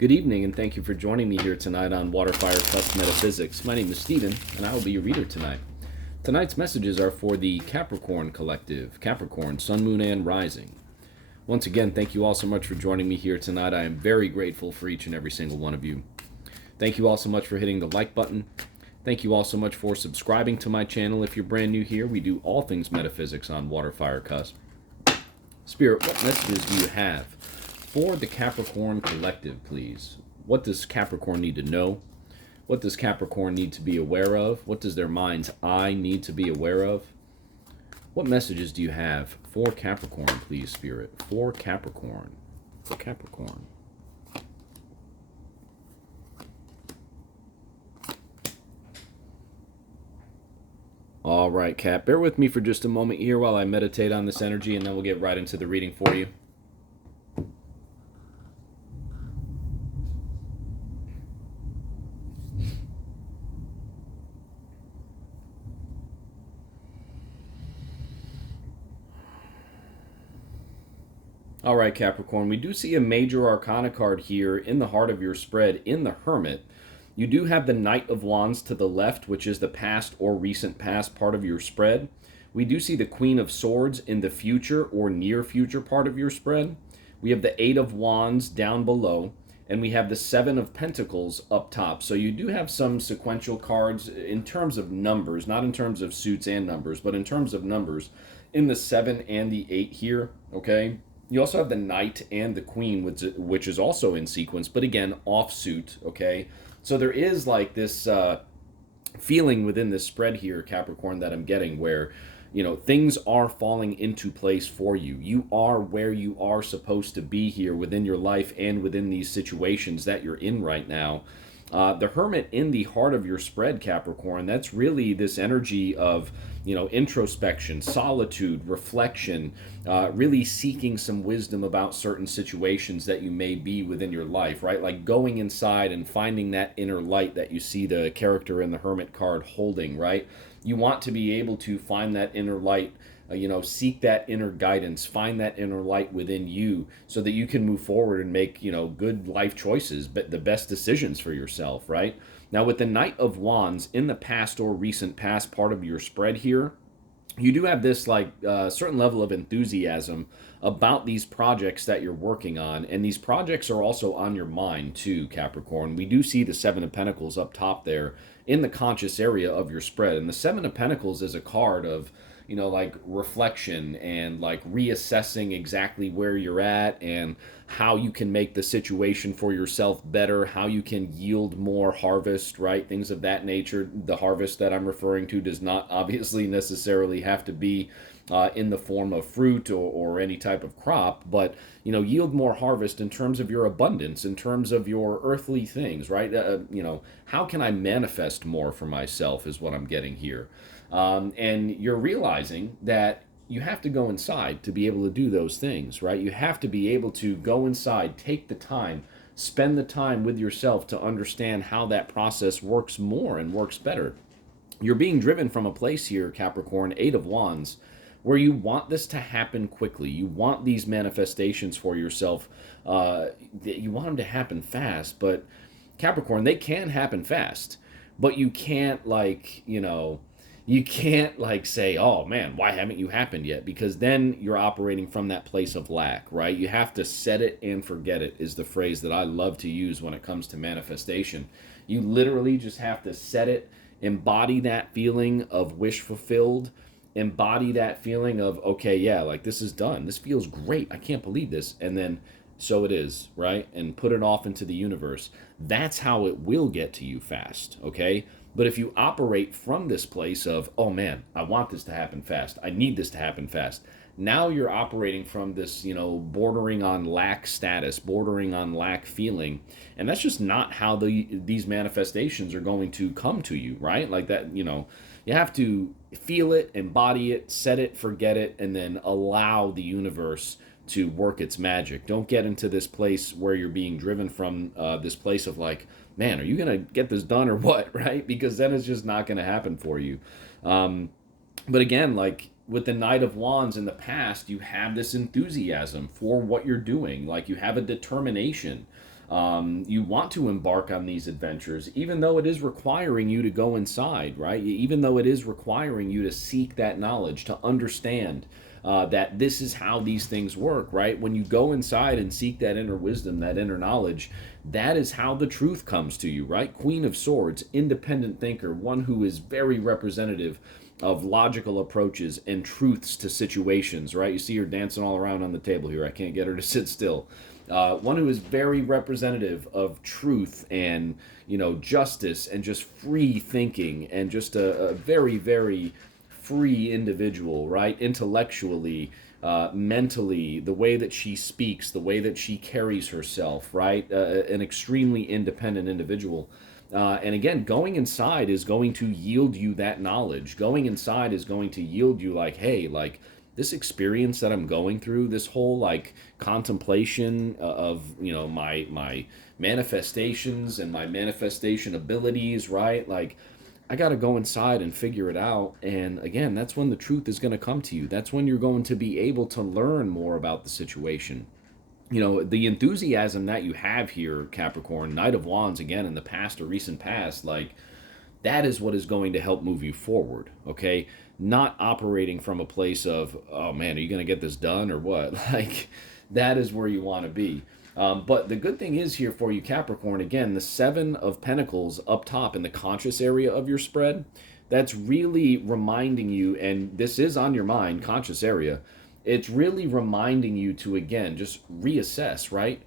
Good evening, and thank you for joining me here tonight on WaterFireCusp Metaphysics. My name is Stephen, and I will be your reader tonight. Tonight's messages are for the Capricorn Collective, Capricorn, Sun, Moon, and Rising. Once again, thank you all so much for joining me here tonight. I am very grateful for each and every single one of you. Thank you all so much for hitting the like button. Thank you all so much for subscribing to my channel. If you're brand new here, we do all things metaphysics on WaterFireCusp. Spirit, what messages do you have for the Capricorn Collective, please? What does Capricorn need to know? What does Capricorn need to be aware of? What does their mind's eye need to be aware of? What messages do you have for Capricorn, please, Spirit? For Capricorn. For Capricorn. All right, Cap. Bear with me for just a moment here while I meditate on this energy, and then we'll get right into the reading for you. All right, Capricorn, we do see a major arcana card here in the heart of your spread in the Hermit. You do have the Knight of Wands to the left, which is the past or recent past part of your spread. We do see the Queen of Swords in the future or near future part of your spread. We have the Eight of Wands down below, and we have the Seven of Pentacles up top. So you do have some sequential cards in terms of numbers, not in terms of suits and numbers, but in terms of numbers in the 7 and the 8 here, okay? You also have the Knight and the Queen, which is also in sequence, but again, offsuit, okay? So there is like this feeling within this spread here, Capricorn, that I'm getting where, you know, things are falling into place for you. You are where you are supposed to be here within your life and within these situations that you're in right now. The Hermit in the heart of your spread, Capricorn, that's really this energy of, you know, introspection, solitude, reflection, really seeking some wisdom about certain situations that you may be within your life, right? Like going inside and finding that inner light that you see the character in the Hermit card holding, right? You want to be able to find that inner light, you know, seek that inner guidance, find that inner light within you so that you can move forward and make, you know, good life choices, but the best decisions for yourself, right? Now, with the Knight of Wands in the past or recent past part of your spread here, you do have this like certain level of enthusiasm about these projects that you're working on, and these projects are also on your mind too, Capricorn. We do see the Seven of Pentacles up top there in the conscious area of your spread, and the Seven of Pentacles is a card of, you know, like reflection and like reassessing exactly where you're at and how you can make the situation for yourself better, how you can yield more harvest, right? Things of that nature. The harvest that I'm referring to does not obviously necessarily have to be in the form of fruit or any type of crop, but, you know, yield more harvest in terms of your abundance, in terms of your earthly things, right? You know, how can I manifest more for myself is what I'm getting here. And you're realizing that you have to go inside to be able to do those things, right? You have to be able to go inside, take the time, spend the time with yourself to understand how that process works more and works better. You're being driven from a place here, Capricorn, Eight of Wands, where you want this to happen quickly. You want these manifestations for yourself. You want them to happen fast, but Capricorn, they can happen fast, but you can't like, you know, you can't like say, oh man, why haven't you happened yet? Because then you're operating from that place of lack, right? You have to set it and forget it is the phrase that I love to use when it comes to manifestation. You literally just have to set it, embody that feeling of wish fulfilled, embody that feeling of, okay, yeah, like this is done. This feels great. I can't believe this. And then so it is, right? And put it off into the universe. That's how it will get to you fast, okay? But if you operate from this place of, oh man, I want this to happen fast, I need this to happen fast, now you're operating from this, you know, bordering on lack status, bordering on lack feeling, and that's just not how these manifestations are going to come to you, right? Like that, you know, you have to feel it, embody it, set it, forget it, and then allow the universe to work its magic. Don't get into this place where you're being driven from this place of like, man, are you going to get this done or what, right? Because then it's just not going to happen for you. But again, like with the Knight of Wands in the past, you have this enthusiasm for what you're doing. Like you have a determination. You want to embark on these adventures, even though it is requiring you to go inside, right? Even though it is requiring you to seek that knowledge, to understand that this is how these things work, right? When you go inside and seek that inner wisdom, that inner knowledge, that is how the truth comes to you, right? Queen of Swords, independent thinker, one who is very representative of logical approaches and truths to situations, right? You see her dancing all around on the table here. I can't get her to sit still. One who is very representative of truth and, justice and just free thinking and just a very, very free individual, right? Intellectually, mentally, the way that she speaks, the way that she carries herself, right? An extremely independent individual. And again, going inside is going to yield you that knowledge. Going inside is going to yield you like, hey, like this experience that I'm going through, this whole like contemplation of, my manifestations and my manifestation abilities, right? Like I got to go inside and figure it out. And again, that's when the truth is going to come to you. That's when you're going to be able to learn more about the situation. The enthusiasm that you have here, Capricorn, Knight of Wands, again, in the past or recent past, like that is what is going to help move you forward, okay? Not operating from a place of, oh man, are you going to get this done or what? Like, that is where you want to be. But the good thing is here for you, Capricorn, again, the Seven of Pentacles up top in the conscious area of your spread, that's really reminding you, and this is on your mind, conscious area, it's really reminding you to, again, just reassess, right?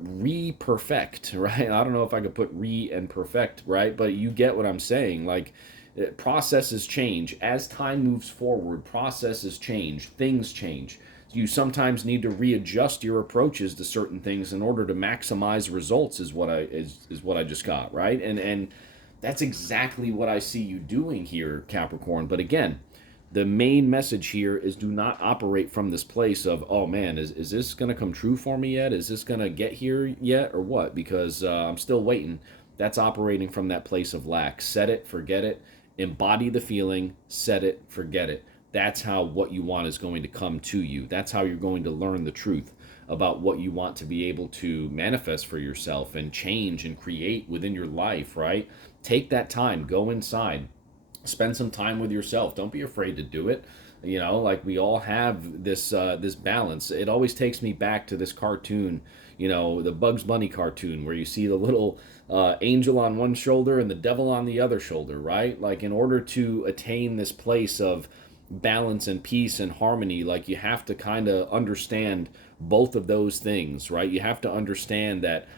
Re-perfect, right? I don't know if I could put re and perfect, right? But you get what I'm saying. Like, processes change. As time moves forward, processes change, things change. You sometimes need to readjust your approaches to certain things in order to maximize results is what I just got, right? And that's exactly what I see you doing here, Capricorn. But again, the main message here is do not operate from this place of, oh man, is this going to come true for me yet? Is this going to get here yet or what? Because I'm still waiting. That's operating from that place of lack. Set it, forget it, embody the feeling, set it, forget it. That's how what you want is going to come to you. That's how you're going to learn the truth about what you want to be able to manifest for yourself and change and create within your life, right? Take that time, go inside. Spend some time with yourself. Don't be afraid to do it. Like we all have this balance. It always takes me back to this cartoon, the Bugs Bunny cartoon, where you see the little angel on one shoulder and the devil on the other shoulder, right? Like in order to attain this place of balance and peace and harmony, like you have to kind of understand both of those things, right? You have to understand that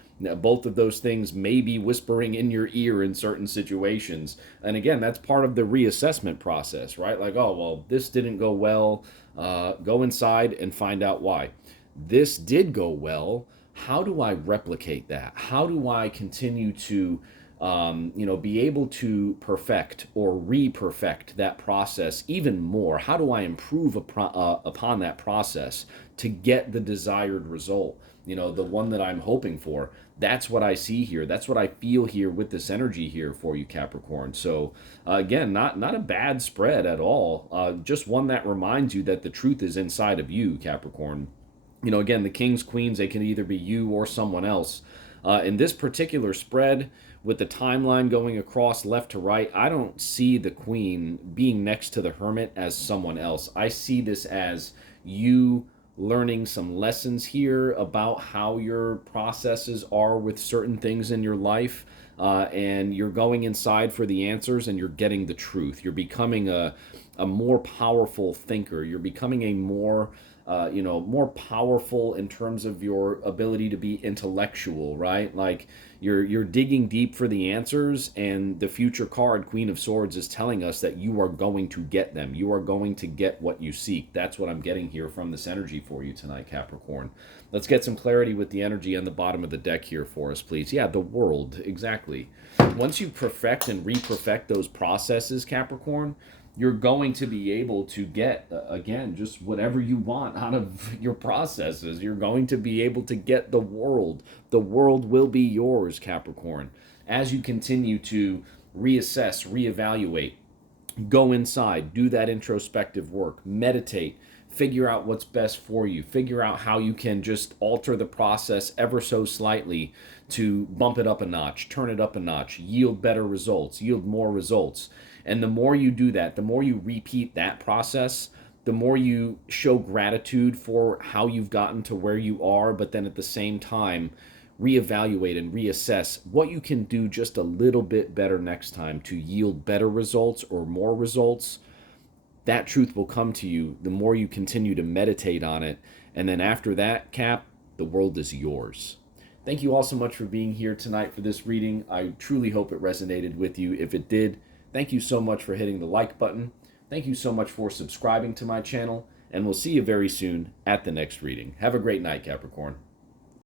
both of those things may be whispering in your ear in certain situations. And again, that's part of the reassessment process, right? Like, oh, well, this didn't go well. Go inside and find out why. This did go well. How do I replicate that? How do I continue to, be able to perfect or re-perfect that process even more? How do I improve upon that process to get the desired result? The one that I'm hoping for. That's what I see here. That's what I feel here with this energy here for you, Capricorn. So again, not a bad spread at all. Just one that reminds you that the truth is inside of you, Capricorn. Again, the kings, queens, they can either be you or someone else. In this particular spread, with the timeline going across left to right, I don't see the queen being next to the hermit as someone else. I see this as you learning some lessons here about how your processes are with certain things in your life, and you're going inside for the answers and you're getting the truth. You're becoming a more powerful thinker. You're becoming a more more powerful in terms of your ability to be intellectual, right? Like you're digging deep for the answers, and the future card, Queen of Swords, is telling us that you are going to get them. You are going to get what you seek. That's what I'm getting here from this energy for you tonight, Capricorn. Let's get some clarity with the energy on the bottom of the deck here for us, please. Yeah, the world, exactly. Once you perfect and re-perfect those processes, Capricorn, you're going to be able to get, again, just whatever you want out of your processes. You're going to be able to get the world. The world will be yours, Capricorn. As you continue to reassess, reevaluate, go inside, do that introspective work, meditate, figure out what's best for you, figure out how you can just alter the process ever so slightly to bump it up a notch, turn it up a notch, yield better results, yield more results. And the more you do that, the more you repeat that process, the more you show gratitude for how you've gotten to where you are, but then at the same time, reevaluate and reassess what you can do just a little bit better next time to yield better results or more results. That truth will come to you the more you continue to meditate on it. And then after that, Cap, the world is yours. Thank you all so much for being here tonight for this reading. I truly hope it resonated with you. If it did, thank you so much for hitting the like button. Thank you so much for subscribing to my channel, and we'll see you very soon at the next reading. Have a great night, Capricorn.